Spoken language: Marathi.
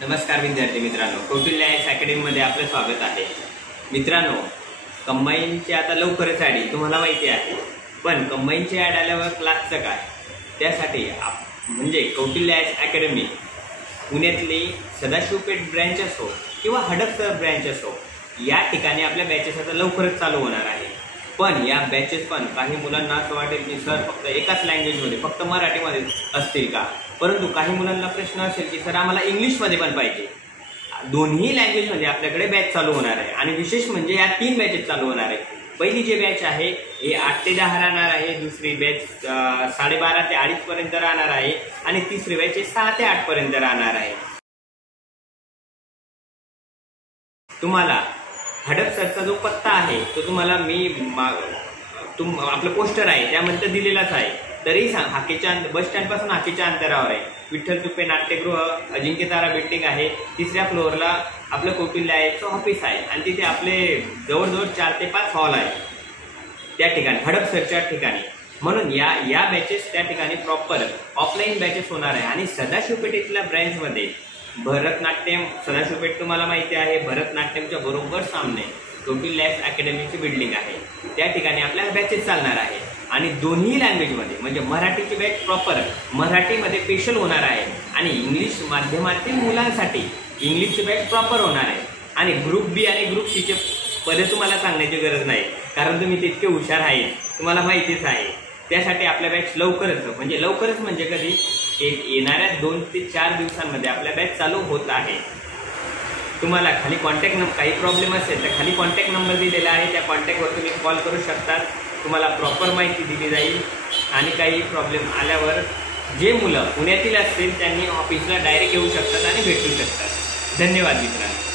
नमस्कार विद्यार्थी मित्रांनो, कौटिल्य आयएस अकॅडमी मध्ये आपले स्वागत आहे। मित्रांनो, कंबाईनची आता लवकरच ॲड येईल, तुम्हाला माहिती आहे। पण कंबाईनची ॲड आल्यावर क्लासचं काय, त्यासाठी म्हणजे कौटिल्य आयएस अकॅडमी पुण्यातली सदाशिवपेठ ब्रँच असो किंवा हडपसर ब्रँच असो, या ठिकाणी आपल्या बॅचेस आता लवकरच चालू होणार आहे। पण या बॅचेस पण काही मुलांना असं वाटेल की सर फक्त एकाच लँग्वेजमध्ये, फक्त मराठीमध्ये असतील का, परंतु काही मुलांना प्रश्न असेल की सर आम्हाला इंग्लिशमध्ये पण पाहिजे। दोन्ही लँग्वेजमध्ये आपल्याकडे बॅच चालू होणार आहे आणि विशेष म्हणजे या 3 बॅचेस चालू होणार आहे। पहिली जी बॅच आहे हे 8 ते 10 राहणार आहे, दुसरी बॅच 12:30 ते 2:30 पर्यंत राहणार आहे आणि तिसरी बॅच 6 ते 8 पर्यंत राहणार आहे। तुम्हाला हडपसरचा जो पत्ता आहे तो तुम्हाला मी आपलं पोस्टर आहे त्यामध्ये दिलेलाच आहे। तरी हाकेच्या बस स्टँड पासून हाकेच्या अंतरावर आहे। विठ्ठल तुपे नाट्यगृह, अजिंक्यतारा बिल्डिंग आहे, 3ऱ्या फ्लोअरला आपलं कौटिल्य आयएसचं ऑफिस आहे आणि तिथे आपले जवळजवळ 4 ते 5 हॉल आहे त्या ठिकाणी, हडपसरच्या ठिकाणी। म्हणून या बॅचेस त्या ठिकाणी प्रॉपर ऑफलाईन बॅचेस होणार आहे। आणि सदाशिवपेठेतल्या ब्रँचमध्ये भरतनाट्यम, सदाशिवपेठ तुम्हाला माहिती आहे, भरतनाट्यमच्या बरोबर सामने कौटिल्य आयएस अकॅडमीची बिल्डिंग आहे, त्या ठिकाणी आपल्या बॅचेस चालणार आहे। आणि दोन्ही लँग्वेजमध्ये म्हणजे मराठीची बॅच प्रॉपर मराठीमध्ये स्पेशल होणार आहे आणि इंग्लिश माध्यमातील मुलांसाठी इंग्लिशची बॅच प्रॉपर होणार आहे। आणि ग्रुप बी आणि ग्रुप सीचे पदे तुम्हाला सांगण्याची गरज नाही, कारण तुम्ही तितके हुशार आहे, तुम्हाला माहितीच आहे। त्यासाठी आपल्या बॅच लवकरच म्हणजे कधी येणाऱ्या 2 ते 4 दिवसांमध्ये आपल्या बॅच चालू होत आहे। तुम्हाला खाली काही प्रॉब्लेम असेल तर खाली कॉन्टॅक्ट नंबर दिलेला आहे, त्या कॉन्टॅक्टवर तुम्ही कॉल करू शकता, तुम्हाला प्रॉपर माहिती दिली जाईल। आणि काही प्रॉब्लेम आल्यावर जे मुलं पुण्यातील असतील त्यांनी ऑफिसला डायरेक्ट येऊ शकतात आणि भेटू शकतात। धन्यवाद मित्रांनो।